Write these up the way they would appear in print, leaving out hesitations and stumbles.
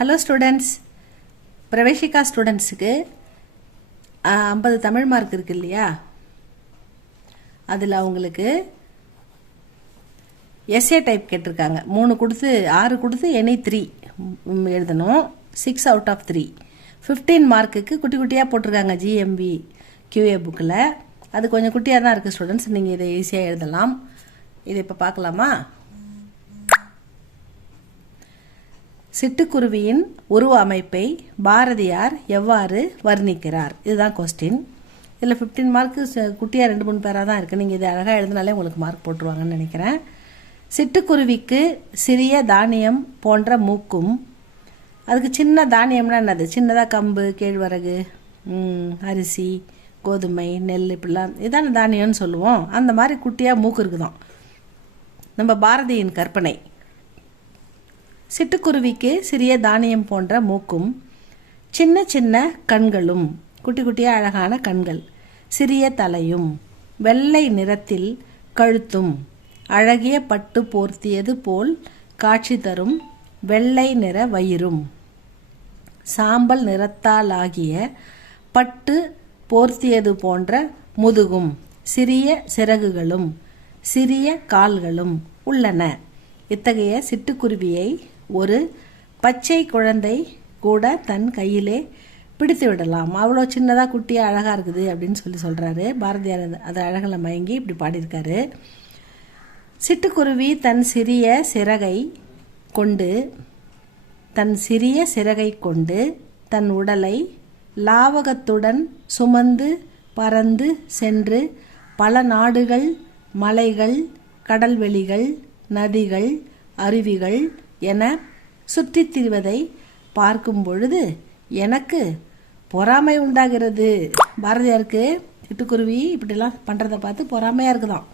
Hello students, பிரவேசிகா ஸ்டூடெண்ட்ஸுக்கு 50 Tamil mark இருக்கு இல்லையா? அதில் அவங்களுக்கு எஸ்ஏ டைப் கேட்டிருக்காங்க. 3 கொடுத்து 6 கொடுத்து எனி 3 எழுதணும். 6 அவுட் ஆஃப் 3. 15 மார்க்குக்கு குட்டி குட்டியாக போட்டிருக்காங்க ஜிஎம்பி கியூஏ புக்கில். அது கொஞ்சம் குட்டியாக தான் இருக்குது ஸ்டூடெண்ட்ஸ். நீங்கள் இதை ஈஸியாக எழுதலாம். இதை இப்போ பார்க்கலாமா? சிட்டுக்குருவியின் உருவ அமைப்பை பாரதியார் எவ்வாறு வர்ணிக்கிறார்? இதுதான் கொஸ்டின். இதில் 15 மார்க்கு குட்டியாக 2-3 பேராக தான் இருக்குது. நீங்கள் இதை அழகாக எழுதினாலே உங்களுக்கு மார்க் போட்டுருவாங்கன்னு நினைக்கிறேன். சிட்டுக்குருவிக்கு சிறிய தானியம் போன்ற மூக்கும், அதுக்கு சின்ன தானியம்னா என்னது? சின்னதாக கம்பு, கேழ்வரகு, அரிசி, கோதுமை, நெல், இப்படிலாம் இதான தானியம்னு சொல்லுவோம். அந்த மாதிரி குட்டியாக மூக்கு இருக்குதான் நம்ம பாரதியின் கற்பனை. சிட்டுக்குருவிக்கு சிறிய தானியம் போன்ற மூக்கும், சின்ன சின்ன கண்களும், குட்டி குட்டியாக அழகான கண்கள், சிறிய தலையும், வெள்ளை நிறத்தில் கழுத்தும், அழகிய பட்டு போர்த்தியது போல் காட்சி தரும் வெள்ளை நிற வயிறும், சாம்பல் நிறத்தாலாகிய பட்டு போர்த்தியது போன்ற முதுகும், சிறிய சிறகுகளும் சிறிய கால்களும் உள்ளன. இத்தகைய சிட்டுக்குருவியை ஒரு பச்சை குழந்தை கூட தன் கையிலே பிடித்து விடலாம். அவ்வளோ சின்னதாக குட்டியாக அழகாக இருக்குது அப்படின்னு சொல்கிறாரு பாரதியார். அதை அழகில் மயங்கி இப்படி பாடியிருக்காரு. சிட்டுக்குருவி தன் சிறிய சிறகை கொண்டு தன் உடலை லாவகத்துடன் சுமந்து பறந்து சென்று பல நாடுகள், மலைகள், கடல்வெளிகள், நதிகள், அருவிகள் என சுற்றித் திரிவதை பார்க்கும் பொழுது எனக்கு பொறாமை உண்டாகிறது. பாரதியாருக்கு சிட்டுக்குருவி இப்படிலாம் பண்ணுறதை பார்த்து பொறாமையாக இருக்குதான்.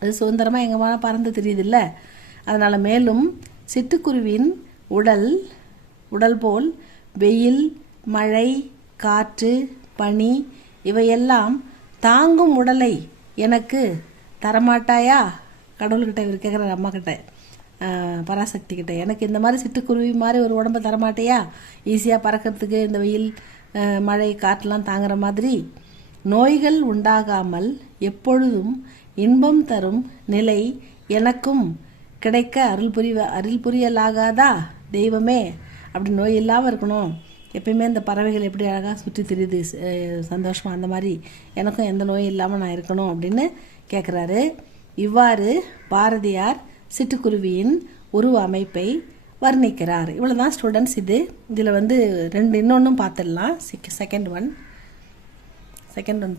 அது சுதந்திரமாக எங்கே வேணால் பறந்து தெரியுது இல்லை? அதனால் மேலும் சிட்டுக்குருவின் உடல் போல் வெயில், மழை, காற்று, பனி இவையெல்லாம் தாங்கும் உடலை எனக்கு தரமாட்டாயா? கடவுள்கிட்ட இவர் கேட்குறாரு, அம்மா கிட்ட, பராசக்தி கிட்ட. எனக்கு இந்த மாதிரி சிட்டுக்குருவி மாதிரி ஒரு உடம்பை தரமாட்டேயா? ஈஸியாக பறக்கிறதுக்கு இந்த வெயில், மழை, காற்றெலாம் தாங்குற மாதிரி. நோய்கள் உண்டாகாமல் எப்பொழுதும் இன்பம் தரும் நிலை எனக்கும் கிடைக்க அருள் புரியலாகாதா தெய்வமே? அப்படி நோய் இல்லாமல் இருக்கணும். எப்பயுமே இந்த பறவைகள் எப்படி அழகாக சுற்றி திரியுது சந்தோஷமாக, அந்த மாதிரி எனக்கும் எந்த நோயும் இல்லாமல் நான் இருக்கணும் அப்படின்னு கேட்குறாரு. இவ்வாறு பாரதியார் சிட்டுக்குருவியின் உருவ அமைப்பை வர்ணிக்கிறார். இவ்வளோதான் ஸ்டூடெண்ட்ஸ். இதில் இன்னொன்றும் பார்த்துடலாம். செகண்ட் ஒன்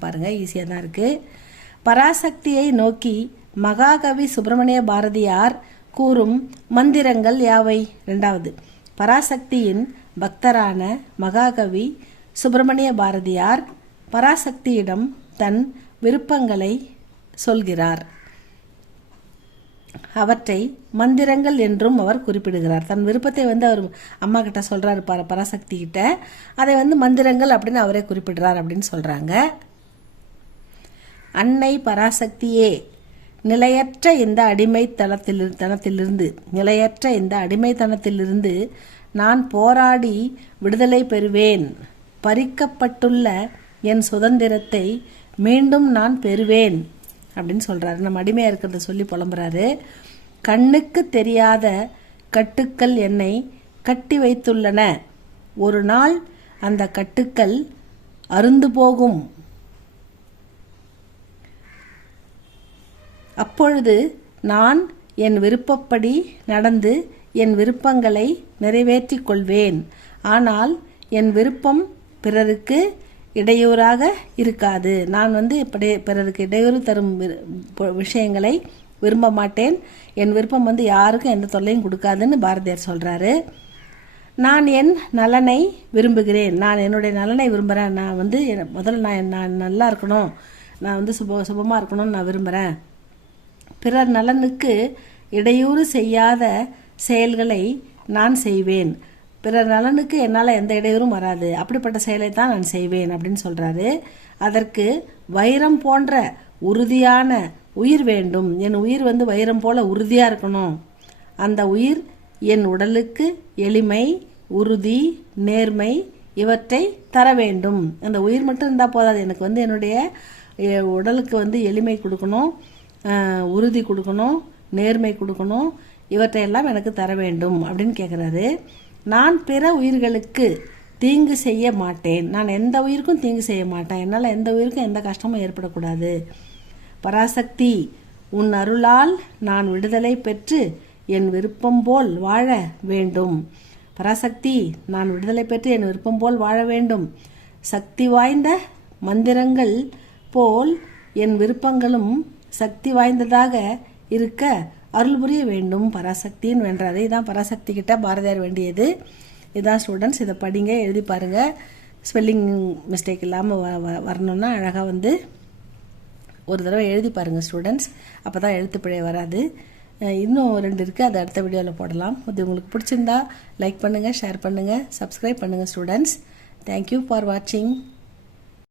பாருங்கள், ஈஸியாக தான் இருக்குது. பராசக்தியை நோக்கி மகாகவி சுப்பிரமணிய பாரதியார் கூறும் மந்திரங்கள் யாவை? 2வது, பராசக்தியின் பக்தரான மகாகவி சுப்பிரமணிய பாரதியார் பராசக்தியிடம் தன் விருப்பங்களை சொல்கிறார். அவற்றை மந்திரங்கள் என்றும் அவர் குறிப்பிடுகிறார். தன் விருப்பத்தை அவர் அம்மா கிட்ட சொல்றாரு, பராசக்தி கிட்ட. அதை மந்திரங்கள் அப்படின்னு அவரே குறிப்பிடுறார் அப்படின்னு சொல்றாங்க. அன்னை பராசக்தியே, நிலையற்ற இந்த அடிமைத்தனத்திலிருந்து நான் போராடி விடுதலை பெறுவேன். பறிக்கப்பட்டுள்ள என் சுதந்திரத்தை மீண்டும் நான் பெறுவேன் அப்படின்னு சொல்கிறாரு. நம்ம அடிமையாக இருக்கிறத சொல்லி புலம்புறாரு. கண்ணுக்கு தெரியாத கட்டுக்கள் என்னை கட்டி வைத்துள்ளன. ஒரு நாள் அந்த கட்டுக்கள் அருந்து போகும். அப்பொழுது நான் என் விருப்பப்படி நடந்து என் விருப்பங்களை நிறைவேற்றிக் கொள்வேன். ஆனால் என் விருப்பம் பிறருக்கு இடையூறாக இருக்காது. நான் பிறருக்கு இடையூறு தரும் விஷயங்களை விரும்ப மாட்டேன். என் விருப்பம் யாருக்கும் எந்த தொல்லையும் கொடுக்காதுன்னு பாரதியார் சொல்கிறாரு. நான் என் நலனை விரும்புகிறேன். நான் என்னுடைய நலனை விரும்புகிறேன். நான் முதல்ல நான் நல்லா இருக்கணும், நான் சுபமாக இருக்கணும்னு நான் விரும்புகிறேன். பிறர் நலனுக்கு இடையூறு செய்யாத செயல்களை நான் செய்வேன். பிறர் நலனுக்கு என்னால் எந்த இடையூறும் வராது. அப்படிப்பட்ட செயலை தான் நான் செய்வேன் அப்படின்னு சொல்கிறாரு. அதற்கு வைரம் போன்ற உறுதியான உயிர் வேண்டும். என் உயிர் வைரம் போல உறுதியாக இருக்கணும். அந்த உயிர் என் உடலுக்கு எளிமை, உறுதி, நேர்மை இவற்றை தர வேண்டும். அந்த உயிர் மட்டும் இருந்தால் போதாது, எனக்கு என்னுடைய உடலுக்கு எளிமை கொடுக்கணும், உறுதி கொடுக்கணும், நேர்மை கொடுக்கணும், இவற்றையெல்லாம் எனக்கு தர வேண்டும் அப்படின்னு கேட்குறாரு. நான் பிற உயிர்களுக்கு தீங்கு செய்ய மாட்டேன். நான் எந்த உயிருக்கும் தீங்கு செய்ய மாட்டேன். என்னால் எந்த உயிருக்கும் எந்த கஷ்டமும் ஏற்படக்கூடாது. பராசக்தி, உன் அருளால் நான் விடுதலை பெற்று என் விருப்பம் போல் வாழ வேண்டும். பராசக்தி, நான் விடுதலை பெற்று என் விருப்பம் போல் வாழ வேண்டும். சக்தி வாய்ந்த மந்திரங்கள் போல் என் விருப்பங்களும் சக்தி வாய்ந்ததாக இருக்க அருள் புரிய வேண்டும் பராசக்தின்னு வேண்டாரு. இதான் பராசக்தி கிட்ட பாரதியார் வேண்டியது. இதான் ஸ்டூடெண்ட்ஸ், இதை படிங்க, எழுதி பாருங்கள். ஸ்பெல்லிங் மிஸ்டேக் இல்லாமல் வரணும்னா அழகாக ஒரு தடவை எழுதி பாருங்கள் ஸ்டூடெண்ட்ஸ். அப்போ தான் எழுத்துப்பிழை வராது. இன்னும் 2 இருக்குது, அதை அடுத்த வீடியோவில் போடலாம். இது உங்களுக்கு பிடிச்சிருந்தா லைக் பண்ணுங்கள், ஷேர் பண்ணுங்கள், சப்ஸ்கிரைப் பண்ணுங்கள் ஸ்டூடெண்ட்ஸ். தேங்க்யூ ஃபார் வாட்சிங்.